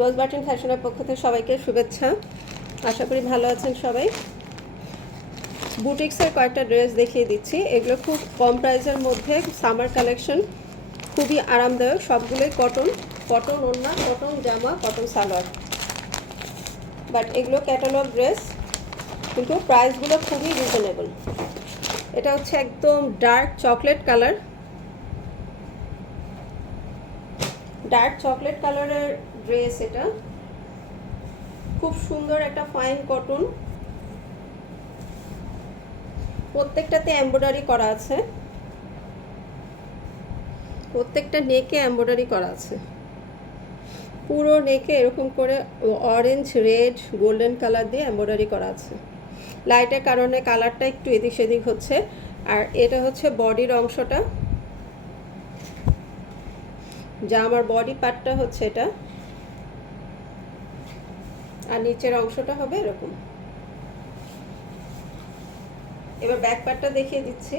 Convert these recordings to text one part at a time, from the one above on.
রোজ button ফ্যাশনের পক্ষ থেকে সবাইকে শুভেচ্ছা। আশা করি ভালো আছেন সবাই। বুটিক্সের কয়েকটা ড্রেস দেখিয়ে দিচ্ছি। এগুলো খুব কম প্রাইসের মধ্যে সামার কালেকশন, খুবই আরামদায়ক। সবগুলোই কটন, কটন ওড়না, কটন জামা, কটন সালোয়ার। বাট এগুলো ক্যাটালগ ড্রেস, কিন্তু প্রাইসগুলো খুবই রিজনেবল। এটা হচ্ছে একদম dark chocolate colour, dark chocolate কালারের ড্রেস। এটা খুব সুন্দর একটা ফাইন কটন, প্রত্যেকটাতে এমব্রয়ডারি করা আছে, প্রত্যেকটা নেকে এমব্রয়ডারি করা আছে। পুরো নেকে এরকম করে অরেঞ্জ, রেড, গোল্ডেন কালার দিয়ে এমব্রয়ডারি করা আছে। লাইটের কারণে কালারটা একটু এদিক সেদিক হচ্ছে। আর এটা হচ্ছে বডির অংশটা, যা আমার বডি পার্টটা হচ্ছে এটা, আর নিচের অংশটা হবে এরকম। এবার ব্যাক পার্টটা দেখিয়ে দিচ্ছি।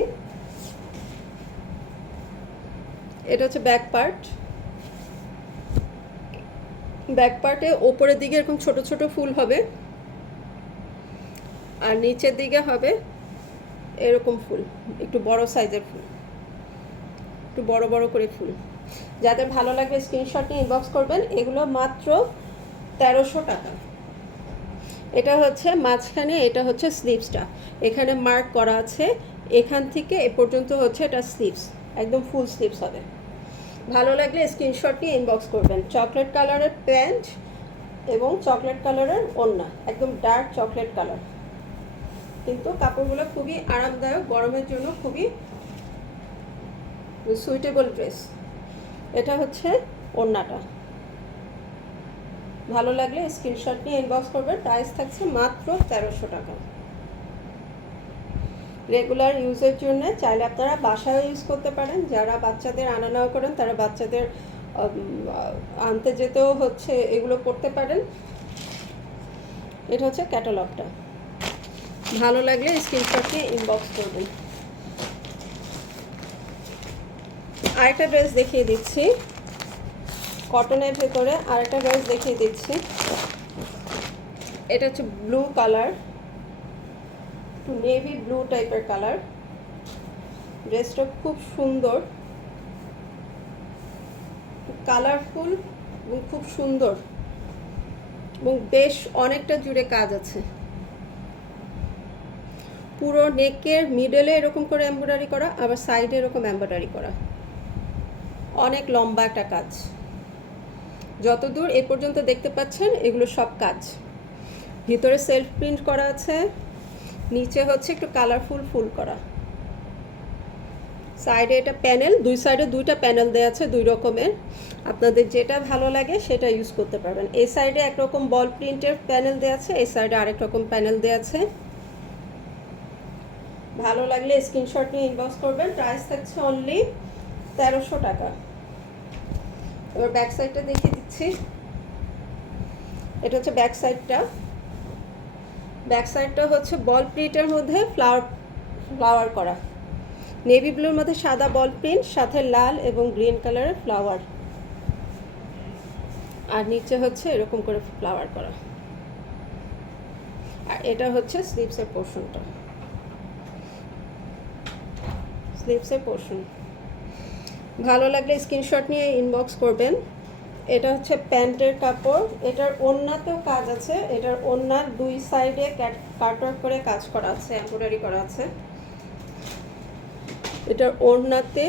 এটা হচ্ছে ব্যাক পার্ট। ব্যাক পার্টে ওপরের দিকে এরকম ছোট ছোট ফুল হবে, আর নিচের দিকে হবে এরকম ফুল, একটু বড় সাইজের ফুল, একটু বড় বড় করে ফুল। যাদের ভালো লাগবে স্ক্রিনশট নিয়ে ইনবক্স করবেন। এগুলো মাত্র 1300 টাকা। এটা হচ্ছে মাঝখানে, এটা হচ্ছে স্লিভসটা, এখানে মার্ক করা আছে। এখান থেকে এ পর্যন্ত হচ্ছে এটা স্লিভস, একদম ফুল স্লিভস হবে। ভালো লাগলে স্ক্রিনশট নিয়ে ইনবক্স করবেন। চকলেট কালারের প্যান্ট এবং চকলেট কালারের ওড়না, একদম ডার্ক চকলেট কালার, কিন্তু কাপড়গুলো খুবই আরামদায়ক, গরমের জন্য খুবই সুইটেবল ড্রেস। এটা হচ্ছে ওড়নাটা। ভালো লাগলে স্ক্রিনশট নিয়ে ইনবক্স করবেন। প্রাইস থাকছে মাত্র 1300 টাকা। রেগুলার ইউজের জন্য চাইলে আপনারা বাসায় ইউজ করতে পারেন। যারা বাচ্চাদের আনা নেওয়া করেন তারা বাচ্চাদের আনতে যেতেও হচ্ছে এগুলো করতে পারেন। এটা হচ্ছে ক্যাটালগটা। ভালো লাগলে স্ক্রিনশট নিয়ে ইনবক্স করবেন। আরেকটা ড্রেস দেখিয়ে দিচ্ছি, কটনের ভেতরে আরেকটা ড্রেস দেখিয়ে দিচ্ছি। এটা হচ্ছে ব্লু কালার, একটু নেভি ব্লু টাইপের কালার। ড্রেসটা খুব সুন্দর, কালারফুল এবং খুব সুন্দর, এবং বেশ অনেকটা জুড়ে কাজ আছে। পুরো নেকের মিডলে এরকম করে এমব্রয়ডারি করা, আবার সাইডে এরকম এমব্রয়ডারি করা, অনেক লম্বা একটা কাজ। যতদূর এ পর্যন্ত দেখতে পাচ্ছেন এগুলো সব কাজ। ভিতরে সেলফ প্রিন্ট করা আছে, নিচে হচ্ছে একটু কালারফুল ফুল করা, সাইডে এটা প্যানেল, দুই সাইডে দুইটা প্যানেল দেওয়া আছে দুই রকমের। আপনাদের যেটা ভালো লাগে সেটা ইউজ করতে পারবেন। এই সাইডে একরকম বল প্রিন্টের প্যানেল দেওয়া আছে, এই সাইডে আরেক রকম প্যানেল দেওয়া আছে। ভালো লাগলে স্ক্রিনশট নিয়ে ইনবক্স করবেন। প্রাইস থাকছে অনলি 1300 টাকা। এবার ব্যাক সাইডটা দেখিয়ে দিচ্ছি। এটা হচ্ছে ব্যাক সাইডটা। ব্যাক সাইডটা হচ্ছে বল প্রিন্টের মধ্যে ফ্লাওয়ার করা, নেভি ব্লুর মধ্যে সাদা বল প্রিন্ট, সাথে লাল এবং গ্রিন কালারের ফ্লাওয়ার, আর নিচে হচ্ছে এরকম করে ফ্লাওয়ার করা। আর এটা হচ্ছে স্লিভসের পোর্শনটা, স্লিভসের পোর্শন। ভালো লাগলে স্ক্রিনশট নিয়ে ইনবক্স করবেন। এটা হচ্ছে প্যান্টের কাপড়। এটার ওড়নাতেও কাজ আছে, এটার ওড়নার দুই সাইডে কাটওয়ার্ক করে কাজ করা আছে, এমব্রয়ডারি করা আছে। এটার ওড়নাতে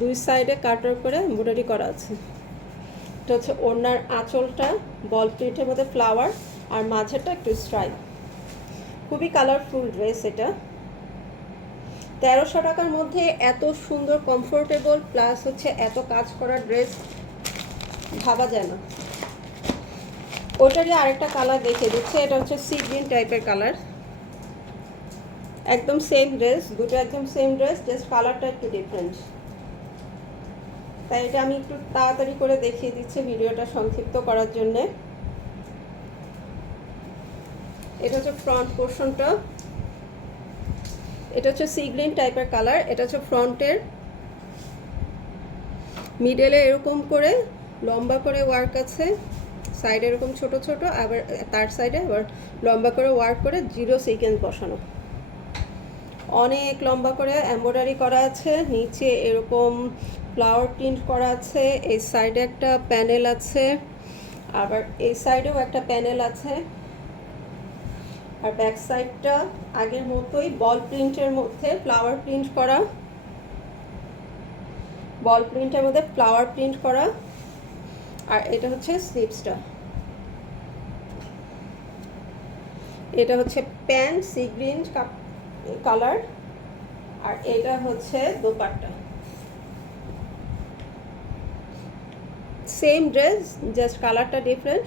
দুই সাইডে কাটওয়ার্ক করে এমব্রয়ডারি করা আছে। এটা হচ্ছে ওড়নার আঁচলটা, বল প্রিন্টের মধ্যে ফ্লাওয়ার, আর মাঝেটা একটু স্ট্রাইপ। খুবই কালারফুল ড্রেস এটা। 1300 টাকার মধ্যে এত সুন্দর, কমফোর্টেবল, প্লাস হচ্ছে এত কাজ করা ড্রেস ভাবা যায় না। ওটারই আরেকটা কালার দেখিয়ে দিচ্ছে। এটা হচ্ছে সি গ্রিন টাইপের কালার, একদম সেম ড্রেস, দুটো একদম সেম ড্রেস, জাস্ট কালারটা একটু ডিফারেন্ট। তাই এটা আমি একটু তাড়াতাড়ি করে দেখিয়ে দিচ্ছি ভিডিওটা সংক্ষিপ্ত করার জন্যে। এটা হচ্ছে ফ্রন্ট পোর্শনটা। এটা হচ্ছে সি গ্রিন টাইপের কালার। এটা হচ্ছে ফ্রন্টের মিডলে এরকম করে লম্বা করে ওয়ার্ক আছে, সাইডে এরকম ছোট ছোট, আবার তার সাইডে আবার লম্বা করে ওয়ার্ক করে জিরো সিকোয়েন্স বসানো, অনেক লম্বা করে এমব্রয়ডারি করা আছে, নিচে এরকম ফ্লাওয়ার প্রিন্ট করা আছে, এই সাইডে একটা প্যানেল আছে, আবার এই সাইডেও একটা প্যানেল আছে, আর ব্যাক সাইডটা আগের মতোই বল প্রিন্টের মধ্যে ফ্লাওয়ার প্রিন্ট করা, বল প্রিন্টের মধ্যে ফ্লাওয়ার প্রিন্ট করা। আর এটা হচ্ছে স্লিভসটা, এটা হচ্ছে প্যান্ট সি গ্রিন কালার, আর এটা হচ্ছে দোপাট্টা, সেম ড্রেস জাস্ট কালারটা ডিফারেন্ট।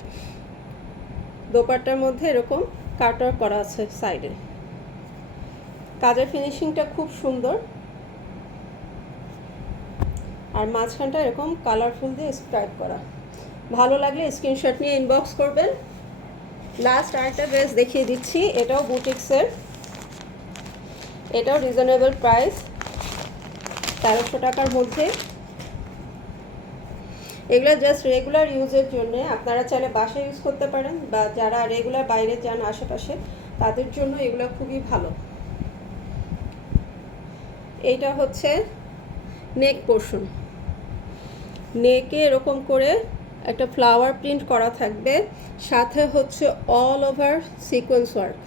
দোপাট্টার মধ্যে এরকম কাটওয়ার্ক করা আছে সাইডে, কাজের ফিনিশিংটা খুব সুন্দর, আর মাঝখানটা এরকম কালারফুল দিয়ে স্ট্রাইপ করা। ভালো লাগলে স্ক্রিনশট নিয়ে ইনবক্স করবেন। লাস্ট আরেকটা ড্রেস দেখিয়ে দিচ্ছি, এটাও বুটিক্সের, এটাও রিজনেবল প্রাইস 1300 টাকার মধ্যে। এগুলো জাস্ট রেগুলার ইউজের জন্য, আপনারা চাইলে বাসায় ইউজ করতে পারেন, বা যারা রেগুলার বাইরে যান আশেপাশে তাদের জন্য এগুলো খুবই ভালো। এইটা হচ্ছে নেক পোর্শন, নেকে এরকম করে একটা ফ্লাওয়ার প্রিন্ট করা থাকবে, সাথে হচ্ছে অল ওভার সিকোয়েন্স ওয়ার্ক,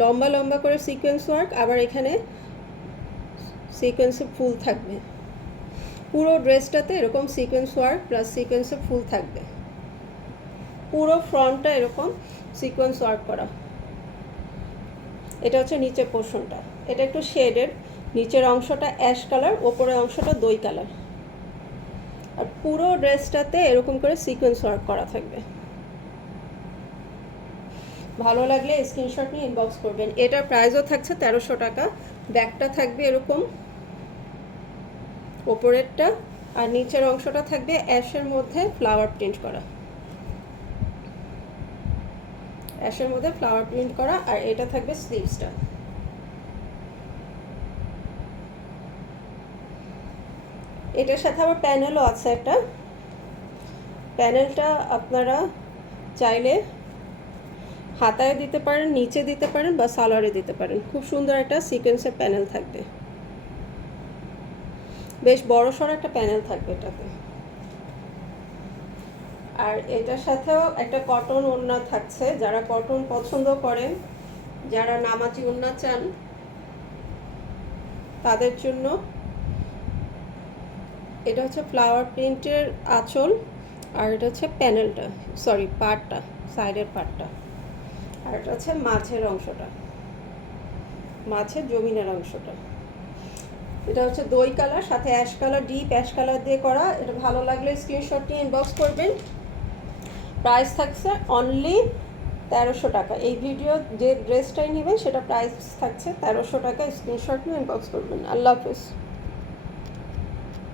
লম্বা লম্বা করে সিকোয়েন্স ওয়ার্ক, আবার এখানে সিকোয়েন্সে ফুল থাকবে। পুরো ড্রেসটাতে এরকম সিকোয়েন্স ওয়ার্ক প্লাস সিকোয়েন্সে ফুল থাকবে, পুরো ফ্রন্টটা এরকম সিকোয়েন্স ওয়ার্ক করা। এটা হচ্ছে নিচের পোর্শনটা, এটা একটু শেডেড, নিচের অংশটা অ্যাশ কালার, ওপরের অংশটা দই কালার, আর পুরো ড্রেসটাতে এরকম করে সিকোয়েন্স ওয়ার্ক করা থাকবে। ভালো লাগলে স্ক্রিনশট নিয়ে ইনবক্স করবেন। এটার প্রাইসও থাকছে 1300 টাকা। ব্যাকটা থাকবে এরকম ওপরেরটা, আর নিচের অংশটা থাকবে অ্যাশের মধ্যে ফ্লাওয়ার প্রিন্ট করা, অ্যাশের মধ্যে ফ্লাওয়ার প্রিন্ট করা, আর এটা থাকবে স্লিভসটা। এটার সাথে আবার প্যানেলও আছে একটা, প্যানেলটা আপনারা চাইলে হাতায় দিতে পারেন, নিচে দিতে পারেন, বা সালোয়ারে দিতে পারেন। খুব সুন্দর একটা সিকোয়েন্সের প্যানেল থাকবে, বেশ বড় সড়ো একটা প্যানেল থাকবে এটাতে। আর এটার সাথেও একটা কটন ওড়না থাকছে, যারা কটন পছন্দ করেন, যারা নামাজি ওড়না চান তাদের জন্য। এটা হচ্ছে ফ্লাওয়ার প্রিন্টের আঁচল, আর এটা হচ্ছে প্যানেলটা, সরি পার্টটা, সাইডের পার্টটা, আর এটা হচ্ছে মাঝের অংশটা, মাঝের জমিনের অংশটা। এটা হচ্ছে দই কালার, সাথে ash colour, deep ash colour দিয়ে করা। এটা ভালো লাগলে স্ক্রিনশট নিয়ে ইনবক্স করবেন। প্রাইস থাকছে অনলি 1300 টাকা। এই ভিডিও যে ড্রেসটাই নেবেন সেটা প্রাইস থাকছে 1300 টাকা। স্ক্রিনশট নিয়ে ইনবক্স করবেন। আল্লাহ হাফেজ।